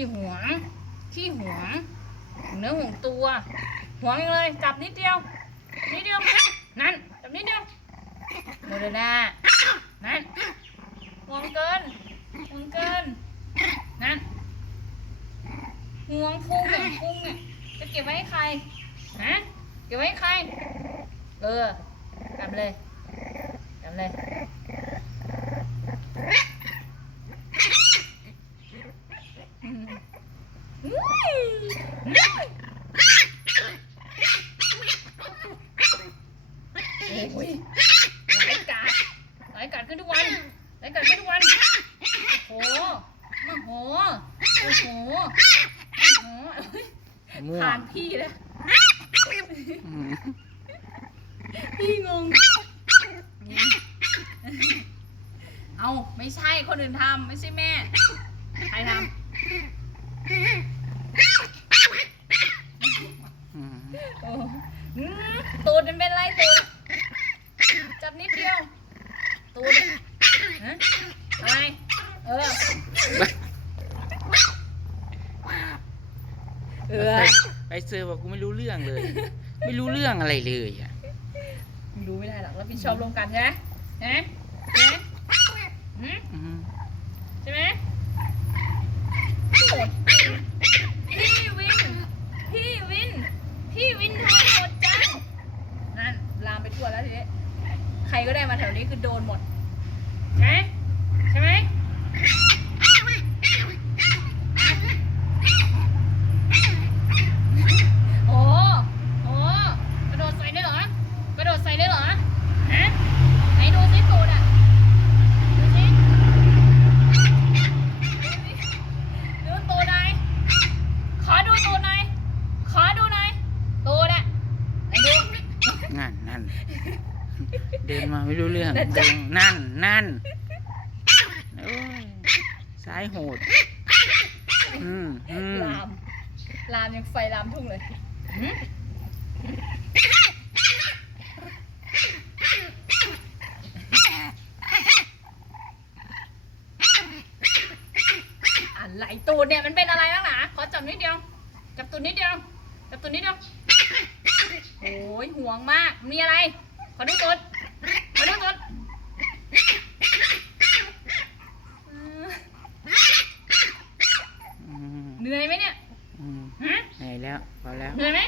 ขี้หวง ขี้หวง เนื้อห่วงตัว หวงยังเลย จับนิดเดียว นิดเดียว นั่น จับนิดเดียวโมเดอร์นานั่นห่วงเกินห่วงเกิน นั่นห่วงพุงเนี่ยพุงเนี่ยจะเก็บไว้ให้ใครฮะเก็บไว้ให้ใคร เออกลับเลยกลับเลย อืมอุ้ย โอ้ยหลายกาดหลายกาดขึ้นทุกวันหลายกาดขึ้นทุกวัน โอ้โหโอ้โห โอ้โห โอ้โหม่วผ่างนพี่แล้วอืมพี่งง เอาไม่ใช่คนอื่นทำไม่ใช่แม่ ใครทำ อืม โอ้อืม ตูดมันเป็นไรตูด จับนิดเดียว ตูดฮะอะไร เออ เออไปไปเซอร์บอกกูไม่รู้เรื่องเลย ไม่รู้เรื่องอะไรเลยอะดูไม่ได้หรอกแล้วพี่ชอบรวมกันใช่ไหมฮะใช่ไหมหืมอืมใช่ไหมโหดพี่วิน พี่วิน พี่วินทำไมโหดจัง นั่นลามไปทั่วแล้วทีนี้ ใครก็ได้มาแถวนี้คือโดนหมด ใช่ไหมใช่ไหมโอ้โหกระโดดใส่ได้เหรอกระโดดใส่ได้เหรอฮะไหนดูสิตูดอะดูสิดูตูดหน่อยขอดูตูดหน่อยขอดูหน่อยตูดอะไหนดู นั่นนั่น เดินมาไม่รู้เรื่องนั่นจ้ะเดินนั่นนั่นโอ้ยซ้ายโหด อืมอืมลาม ลามยังไฟลามทุ่งเลยหืมอะไรตูดเนี่ยมันเป็นอะไรนักหนาขอจับนิดเดียว จับตูดนิดเดียว จับตูดนิดเดียว โอ้ยห่วงมาก มีอะไร ขอดูตูดขอดูตูดอืมอืมเหนื่อยไหมเนี่ย อืมฮะเหนื่อยแล้วพอแล้ว เหนื่อยไหม